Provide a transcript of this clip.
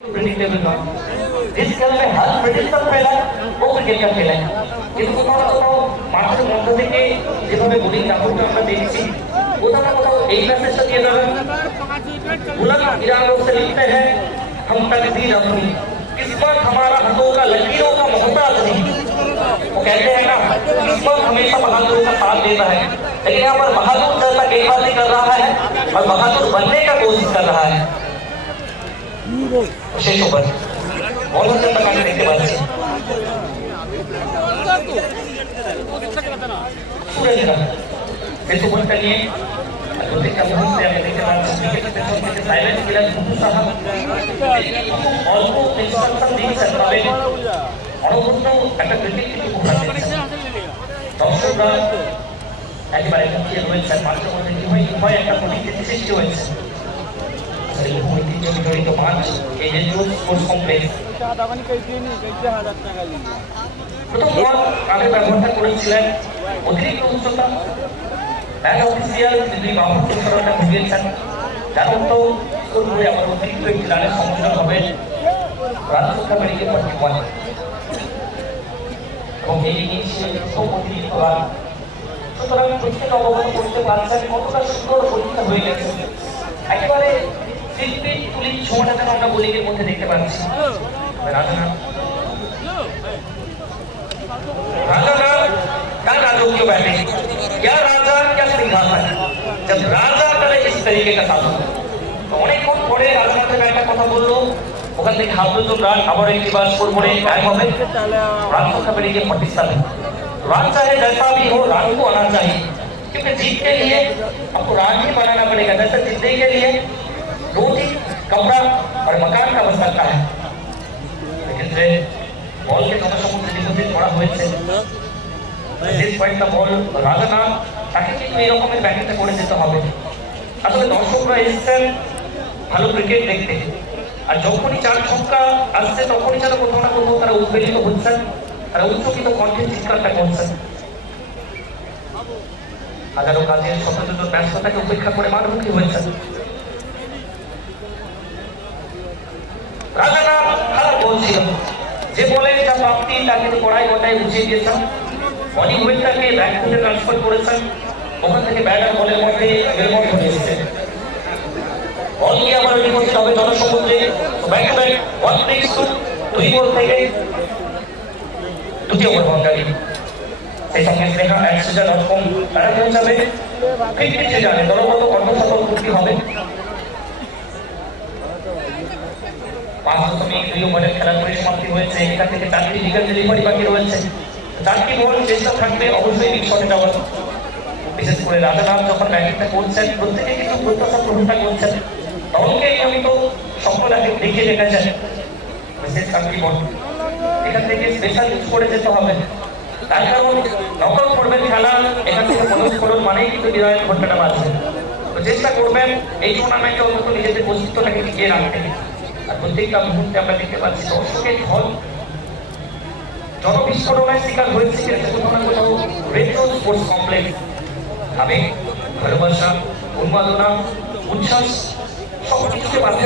predictable not जिस खेल में हर प्रेडिक्शन फेल है वो क्रिकेट का खेल है কিন্তু কোথাও না কোথাও মাঠের মধ্য থেকে যেভাবে বোলিং দাপটটা আমরা দেখছি কোথাও না কোথাও এই মেসেজটা দিয়ে যাবেন बुलंद इरादों से लिखते हैं हम तकदीर अपनी किस्मत हमारा हाथों का लकीरों का मोहताज नहीं वो कहते हैं ना किस्मत हमेशा बहादुर का साथ देता है लेकिन यहाँ पर बहादुर जैसा गेंदबाजी कर रहा है और बहादुर बनने का कोशिश कर रहा है শেষ ওভার বল হতে তাকে দেখতে পাচ্ছি সুরেন্দ্র শেষ ওভারটা নিয়ে প্রত্যেকটা মুহূর্তে আমি দেখতে পাচ্ছি উইকেটের পেছন থেকে সাইলেন্ট কিলার মুহু সাহা অল্প ইনস্ট্রাকশন দিয়েছেন তবে অনবদ্য একটা ক্রিকেট থেকে উপহার দিয়েছেন দর্শকরা একেবারে মুখিয়ে রয়েছেন মাঠের মধ্যে কিভাবে একটা পরিস্থিতি সৃষ্টি হয়েছে জড়িত মাঠ এই যে স্পোর্টস কমপ্লেক্স প্রথম বল আগে ব্যবহারটা করেছিলেন অতিরিক্ত উচ্চতা ব্যাট অফিসিয়াল যদি বাহুটা ভুগিয়েছেন যার মতো স্কোর করে আবার অতিরিক্ত একটি রানের সম্মুখীন হবে রান সংখ্যা বেরিয়ে 41 এবং এই ইনিংসে অতিরিক্ত রান সুতরাং প্রত্যেক অবগত করতে পারছেন কতটা সুন্দর পরীক্ষা হয়ে গেছে একেবারে শিল্পী পুলিশ ছোঁয়াটা আমরা বোলিংয়ের মধ্যে দেখতে পাচ্ছি রাজানা क्या राजकीय बैटिंग क्या राजा क्या सिंहासन जब राजा करे इस तरीके का साधन तो অনেকক্ষণ পরে রাজমাঠে একটা কথা বললো ওখান থেকে হাফুজুল রান আবার একটি বার স্কোর করে গায়েব হবে রান संख्या बढ़ी के 47 रान चाहे जैसा भी हो रान को आना चाहिए क्योंकि जीत के लिए आपको रान ही बनाना पड़ेगा जैसे जीतने के लिए रोटी कपड़ा और मकान का बन सकता है लेकिन से बॉल के जनसमूह डिपोजिट করা হয়েছে দিস পয়েন্ট দ্য বল রাজানা তাকে কিন্তু এই রকমের ব্যাটিংটা করে দিতে হবে আসলে দর্শকরা এসেছেন ভালো ক্রিকেট দেখতে আর যখনই চার ছক্কা আসছে তখনই যেন কোথাও না কোথাও তারা উদ্বেলিত হচ্ছেন আর উচ্চকিত কণ্ঠে চিৎকারটা করছেন হাজারো কাজের শত শত ব্যস্ততাকে উপেক্ষা করে মাঠমুখী হয়েছেন রাজানা খারাপ বলছিল যে বলে যা প্রাপ্তি তা কিন্তু কড়াই গটায় বুঝিয়ে দিয়েছেন অনেক উইকেটটাকে ব্যাকফুটে ট্রান্সফার করেছেন ওখান থেকে ব্যাট আর বলের মধ্যে মেলবন্ধ হয়েছে বল নিয়ে আবার ডিপোজিট হবে জনসমুদ্রে back to back 1 breaks to 2 ball থেকে দ্বিতীয় ওভার বাউন্ডারি সেই সঙ্গে স্নেহা অ্যাক্সিডেন্ট.com তারা পৌঁছাবে 50 রানে দলগত অর্ধশতক পূর্তি হবে 5.2 ওভারের খেলার পরিসমাপ্তি হয়েছে এখান থেকে 4টি উইকেট ডেলিভারি বাকি রয়েছে 4টি বল চেষ্টা থাকবে অবশ্যই বিগ শটে যাওয়ার বিশেষ করে রাজানাথ যখন ব্যাটিংটা করছেন প্রত্যেকে কিন্তু প্রত্যাশা পূরণটা করছেন দলকে নিয়মিত সফল দেখিয়ে রেখেছেন বিশেষ 4টি বল এখান থেকে স্পেশাল ইউজ করে যেতে হবে তার কারণ নকআউট করবেন খেলা এখান থেকে বোনাস করুন মানেই কিন্তু বিজয়ের ঘন্টাটা বাজবে তো চেষ্টা করবেন এই টুর্নামেন্টে অন্তত নিজেদের অস্তিত্বটাকে টিকিয়ে রাখতে আর প্রত্যেকটা মুহূর্তে আমরা দেখতে পাচ্ছি দর্শকের ঢল জনবিস্ফোরণের শিকার হয়েছে কোথাও না কোথাও রেট্রো স্পোর্টস কমপ্লেক্স আবেগ ভালোবাসা উন্মাদনা উচ্ছ্বাস সবকিছুকে বাধ্য